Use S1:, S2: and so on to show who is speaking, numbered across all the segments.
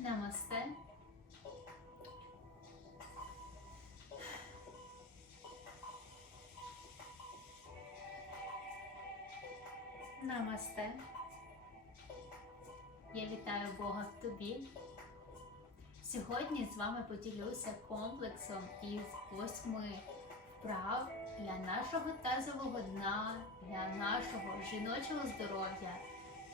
S1: Намасте. Намасте. Я вітаю Бога в тобі. Сьогодні з вами поділюся комплексом із восьми вправ для нашого тазового дна, для нашого жіночого здоров'я,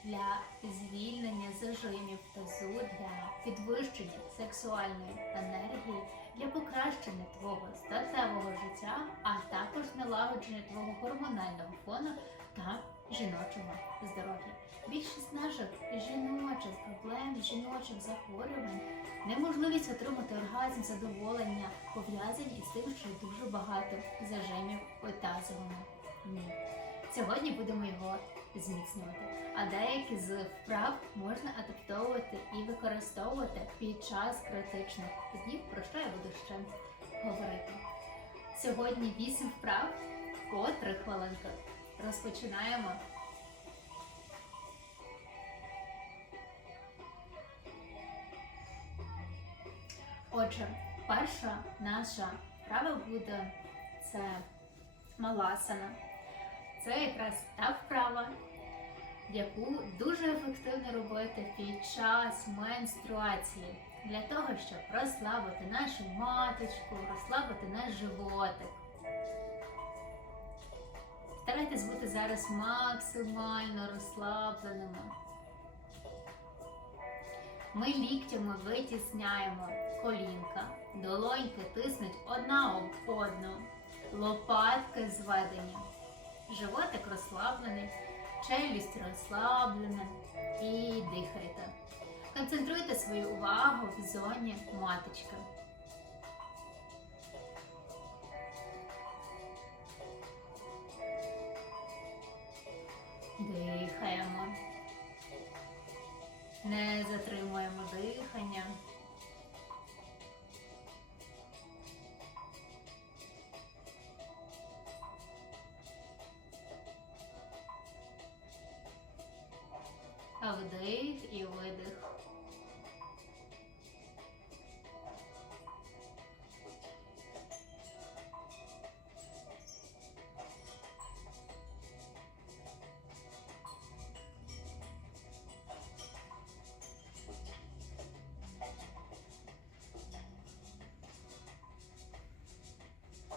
S1: для звільнення зажимів тазу, для підвищення сексуальної енергії, для покращення твого статевого життя, а також налагодження твого гормонального фону та жіночого здоров'я. Більшість наших жіночих проблем, жіночих захворювань, неможливість отримати оргазм, задоволення пов'язані із тим, що дуже багато зажимів у тазовому дні. Сьогодні будемо його зміцнювати. А деякі з вправ можна адаптовувати і використовувати під час критичних днів, про що я буду ще говорити. Сьогодні вісім вправ по три хвилинки. Розпочинаємо. Отже, перша наша вправа буде це маласана. Це якраз та вправа, яку дуже ефективно робити під час менструації для того, щоб розслабити нашу маточку, розслабити наш животик. Старайтесь бути зараз максимально розслабленими. Ми ліктями витісняємо колінка, долоньки тиснуть одна об одну, лопатки зведені, животик розслаблений, челюсть розслаблена і дихайте. Концентруйте свою увагу в зоні маточки. Дихаємо. Не затримуємо дихання.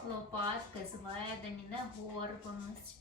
S1: Лопатки зведені, не горбимось.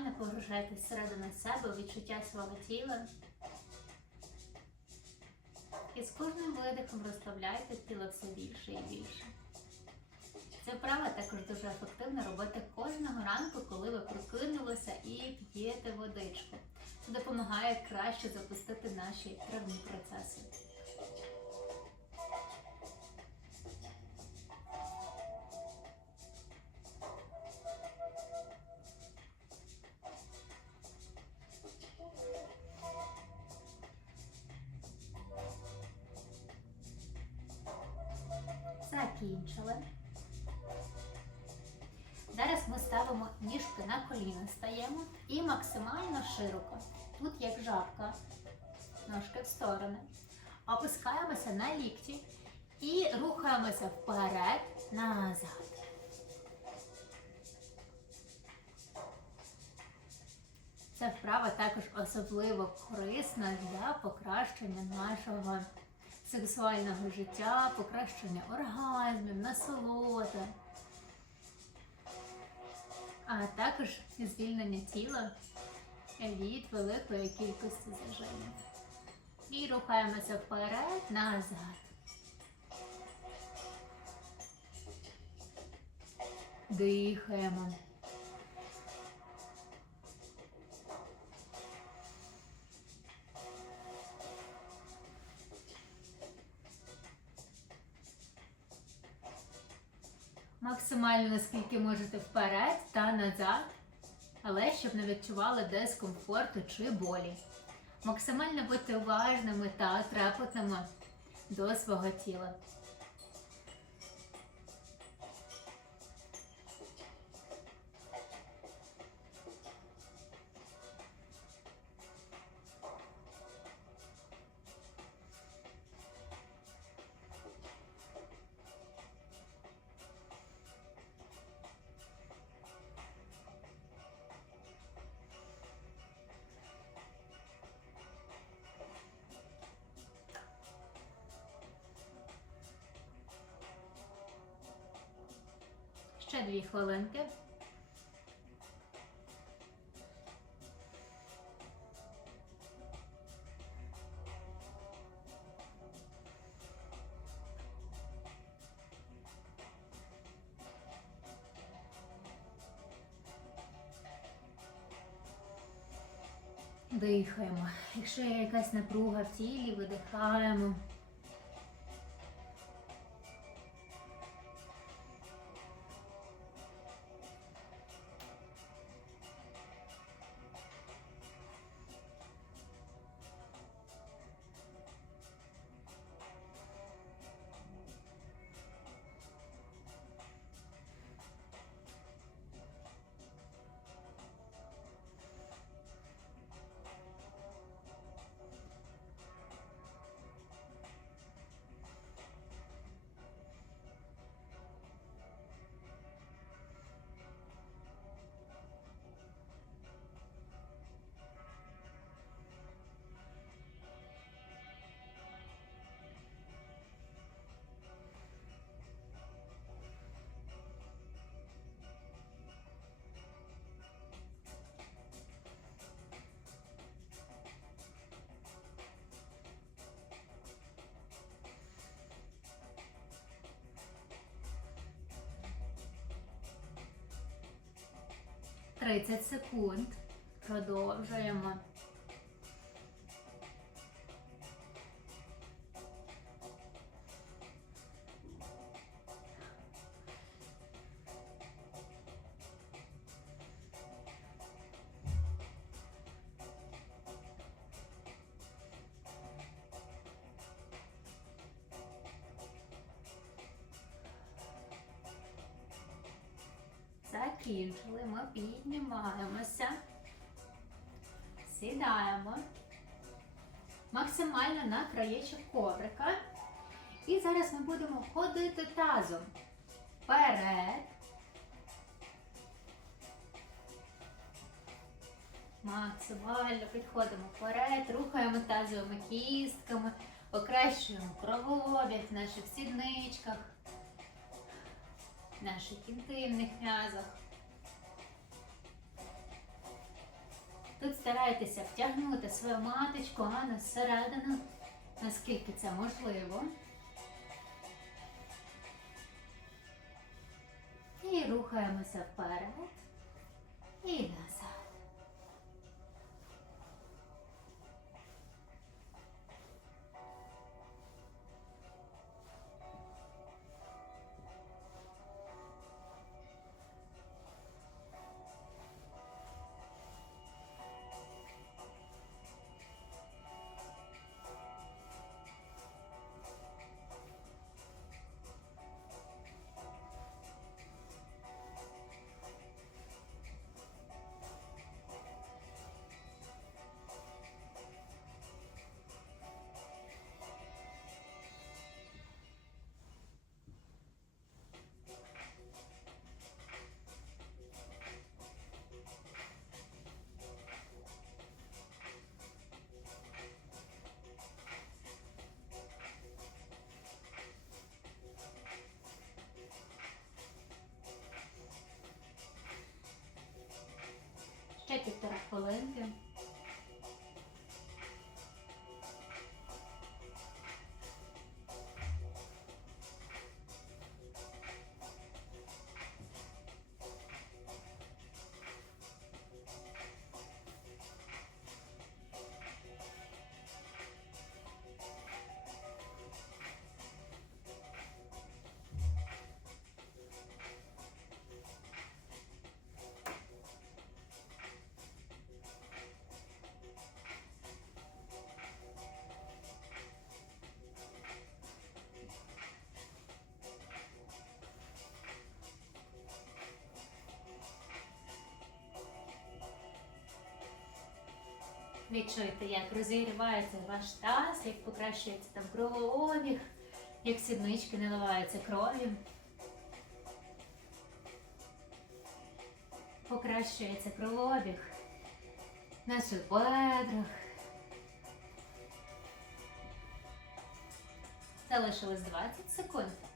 S1: Максимально погружайтесь всередину себе відчуття свого тіла. І з кожним видихом розслабляйте тіло все більше і більше. Це вправа також дуже ефективно робити кожного ранку, коли ви прокинулися і п'єте водичку. Це допомагає краще запустити наші травні процеси. Закінчили. Зараз ми ставимо ніжки на коліна, стаємо і максимально широко. Тут як жабка, ножки в сторони. Опускаємося на лікті і рухаємося вперед, назад. Ця вправа також особливо корисна для покращення нашого сексуального життя, покращення оргазмів, насолоди. а також звільнення тіла від великої кількості зажимів. І рухаємося вперед, назад. Дихаємо. Максимально наскільки можете вперед та назад, але щоб не відчували дискомфорту чи болі. Максимально будьте уважними та трепетними до свого тіла. Дві хвилинки. Дихаємо. Якщо є якась напруга в тілі, видихаємо. Тридцять секунд. Продовжуємо. Закінчили, ми піднімаємося, сідаємо максимально на краєчок коврика. І зараз ми будемо ходити тазом вперед. Максимально підходимо вперед, рухаємо тазовими кістками, покращуємо кровообіг в наших сідничках наших інтимних м'язах. Старайтеся втягнути свою маточку, а зсередину, наскільки це можливо. ще півтора хвилинки. Відчуйте, як розігрівається ваш таз, як покращується там кровообіг, як сіднички наливаються кров'ю. Покращується кровообіг наших бедрах. Залишилось 20 секунд.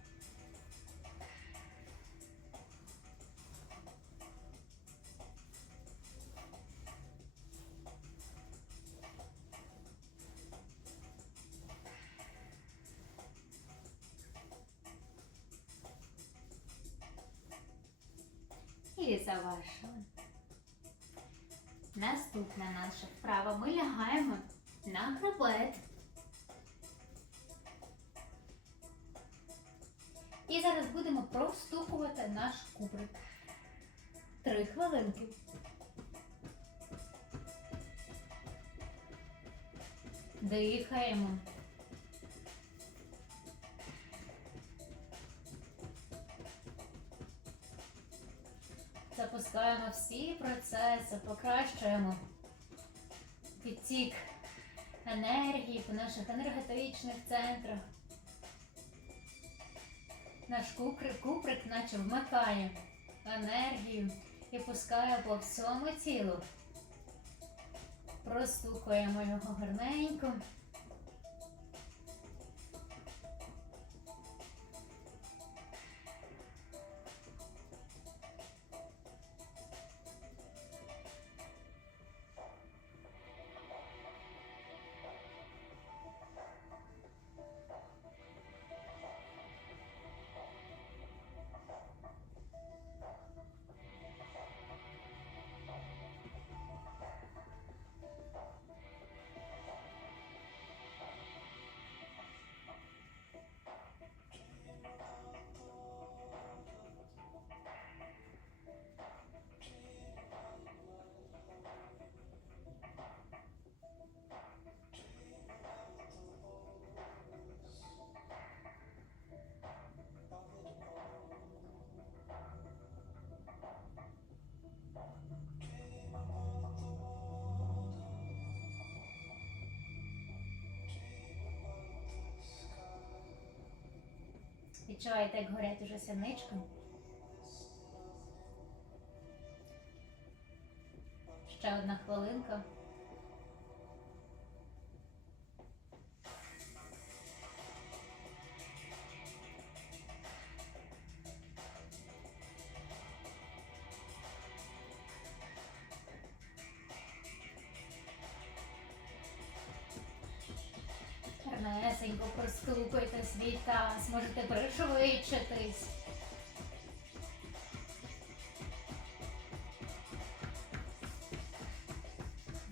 S1: І завершили. Наступна наша вправа. Ми лягаємо на хребет. І зараз будемо простукувати наш кубрик. Три хвилинки. Дихаємо. Всі процеси, покращуємо підтік енергії по наших енергетичних центрах. Наш куприк, куприк наче вмикає енергію і пускає по всьому тілу. Простукуємо його гарненько. Відчуваєте, як горять уже сянички. Ще одна хвилинка. Гарнесенько простукуйте свій таз, можете пришвидшитись.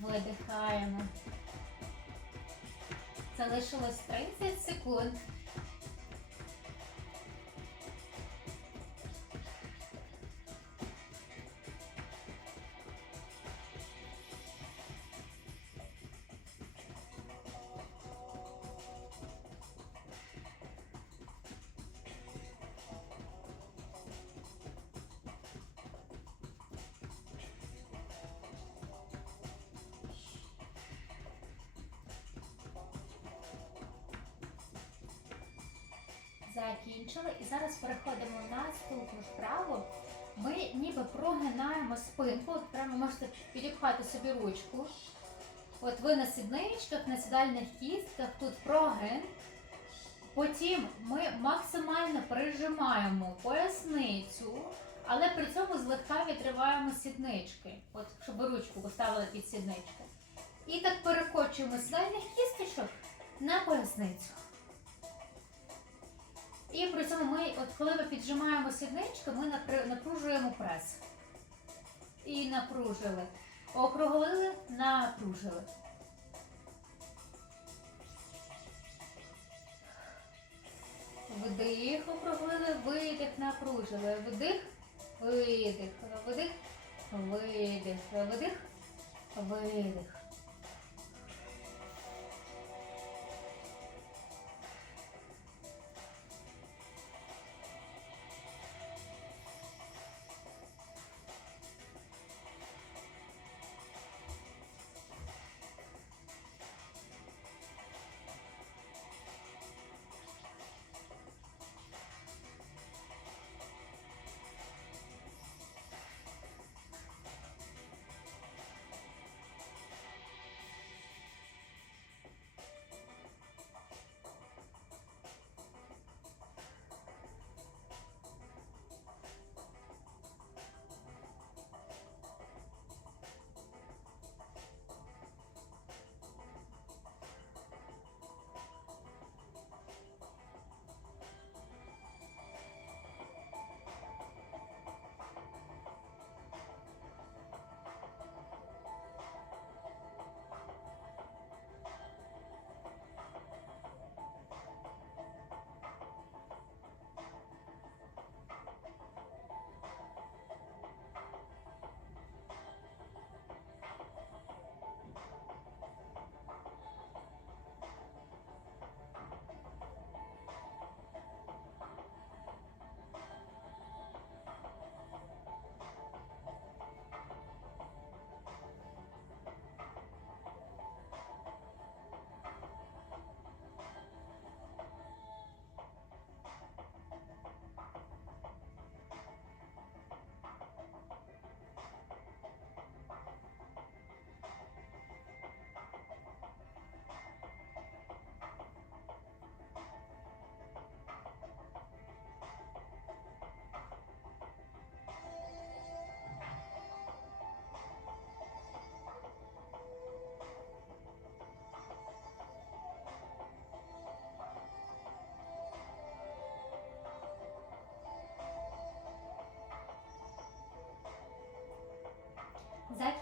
S1: Видихаємо. Залишилось 30 секунд. Спинку. От прямо можете підіпхати собі ручку. От ви на сідничках, на сідальних кістках, тут прогин. Потім ми максимально прижимаємо поясницю Але при цьому злегка відриваємо сіднички, от щоб ручку поставили під сіднички. І так перекочуємо задніх кісточок на поясницю. І при цьому ми, от коли ми піджимаємо сіднички, ми напружуємо прес. І напружили. Округлили, напружили. Вдих, округлили, видих, напружили. Вдих, видих, вдих, видих, вдих, видих.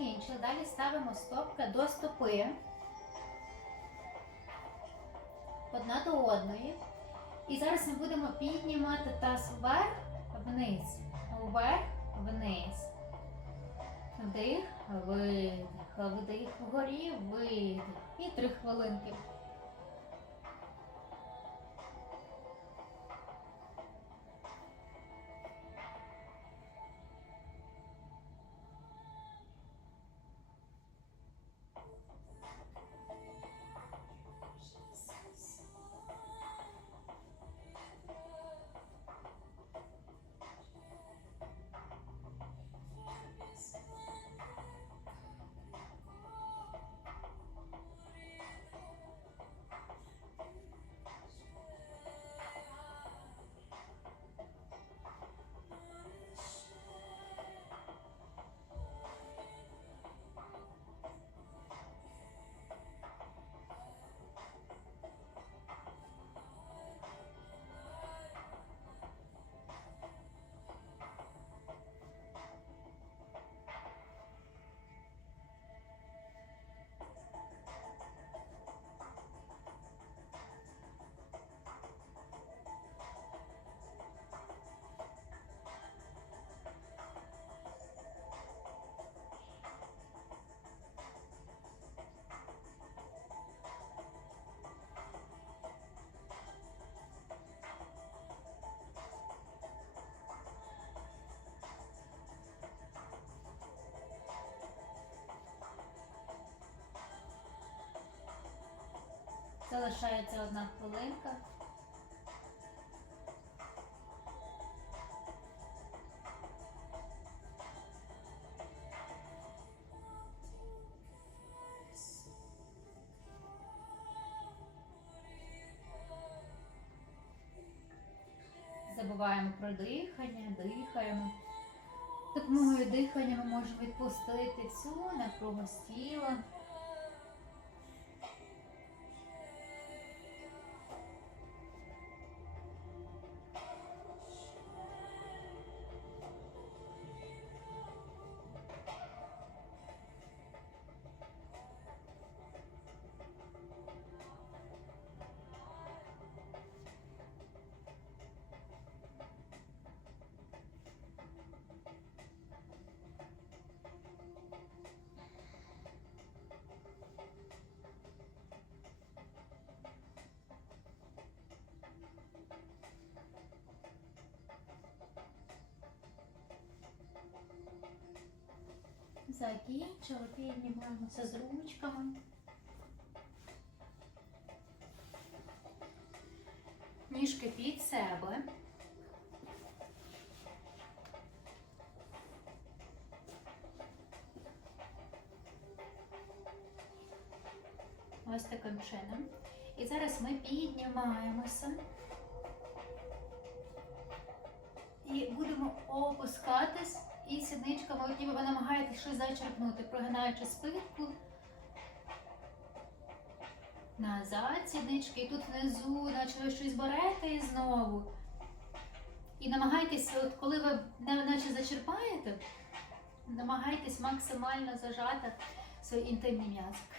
S1: Закінчили. Далі ставимо стопки до стопи. Одна до одної. І зараз ми будемо піднімати таз вверх, вниз, вверх, вниз. Вдих, видих, вдих вгорі, видих. І три хвилинки. Залишається одна хвилинка. Забуваємо про дихання, дихаємо. Допомогою дихання ми можемо відпустити всю напругу з тіла. Закінчили, піднімаємося з ручками. Ніжки під себе. Ось таким чином. І зараз ми піднімаємося. І будемо опускатись і сідничками, от ніби ви намагаєтесь щось зачерпнути, прогинаючи спинку. Назад сіднички, і тут внизу, наче ви щось берете знову. І намагайтеся, от коли ви не- наче зачерпаєте, намагайтесь максимально зажати свій інтимний м'язик.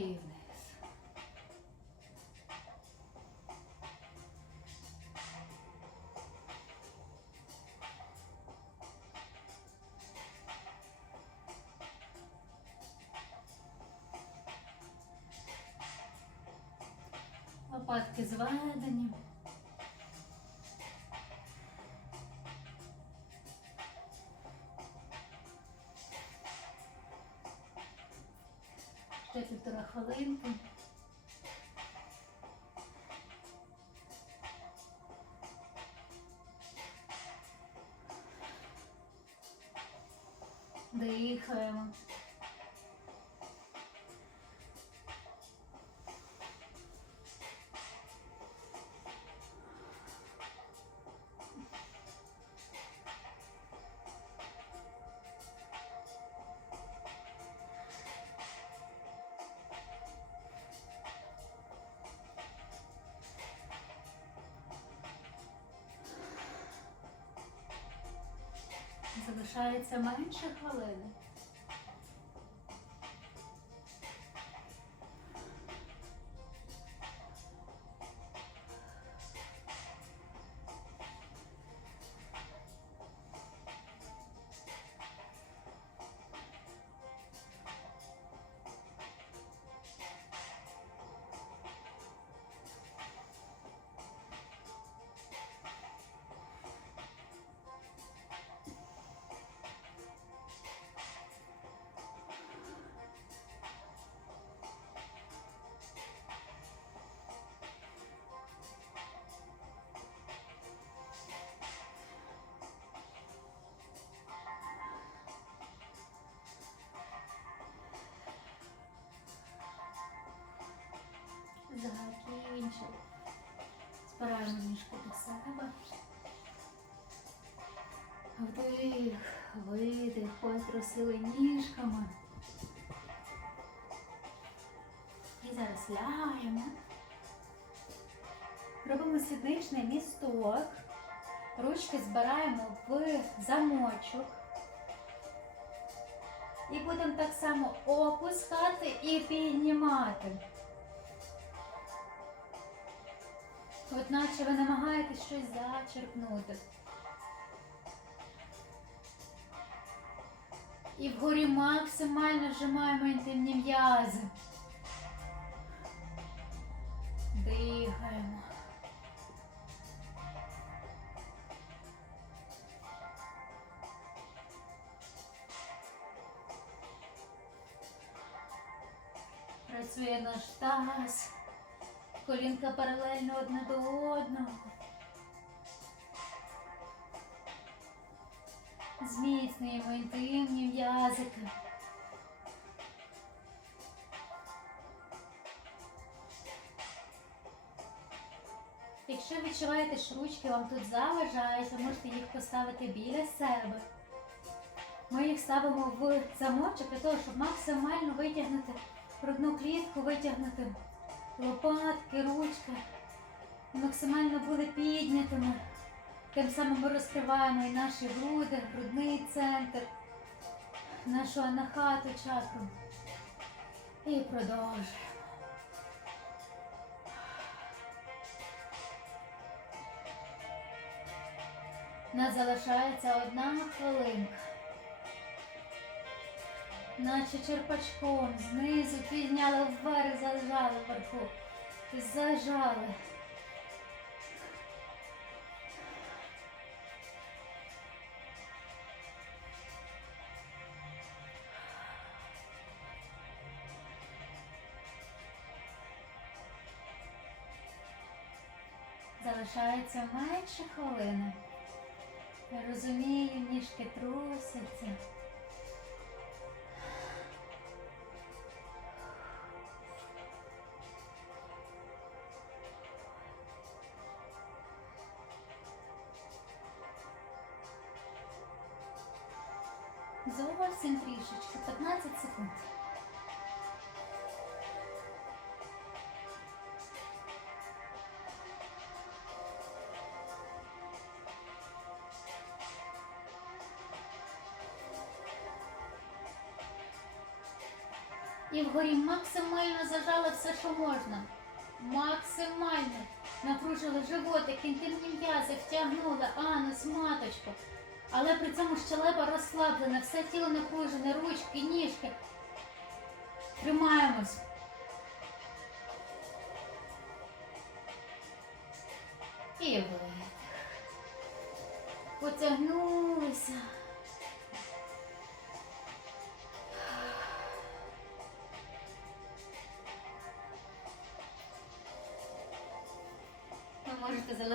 S1: І вниз. Ще півтора хвилинки. Залишається менше хвилини. Закінчили. Спираємо ніжки до себе. Вдих, видих, потрусили ніжками. І зараз лягаємо. Робимо сідничний місток. Ручки збираємо в замочок. І будемо так само опускати і піднімати. От наче ви намагаєтесь щось зачерпнути. І вгорі максимально зжимаємо інтимні м'язи. Дихаємо. Працює наш таз колінка паралельно одне до одного. Зміцнюємо інтимні м'язики.
S2: Якщо відчуваєте, що ручки вам тут заважають, ви можете їх поставити біля себе. Ми їх ставимо в замочок для того, щоб максимально витягнути грудну клітку, витягнути лопатки, ручки. Максимально були піднятими. Тим самим ми розкриваємо і наші груди, грудний центр, нашу анахату чакру. І продовжуємо. Нас залишається одна хвилинка. Наче черпачком знизу підняли вверх, зажали вверху. Зажали. Залишається менше хвилини. Розумію, ніжки трусяться. І вгорі максимально зажали все, що можна. Максимально напружили животик, інтимні м'язи, втягнули анус, маточку. Але при цьому щелепа розслаблена, все тіло напружене, ручки, ніжки. Тримаємось.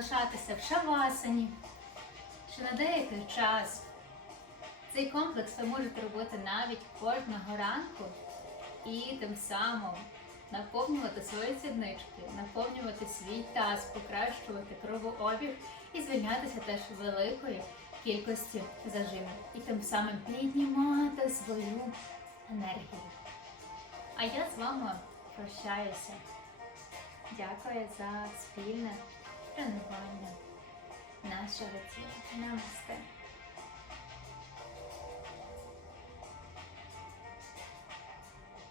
S2: Залишатися в шавасані, що на деякий час. Цей комплекс ви можете робити навіть кожного ранку і тим самим наповнювати свої сіднички, наповнювати свій таз, покращувати кровообіг і звільнятися теж великої кількості зажимів. І тим самим піднімати свою енергію. А я з вами прощаюся. Дякую за спільне тренування нашого тіла. Намасте.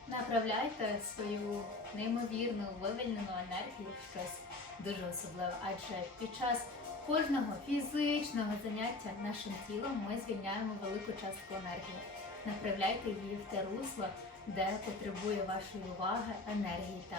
S2: Направляйте свою неймовірну вивільнену енергію в щось дуже особливе, адже під час кожного фізичного заняття нашим тілом ми звільняємо велику частку енергії. Направляйте її в те русло, де потребує вашої уваги, енергії та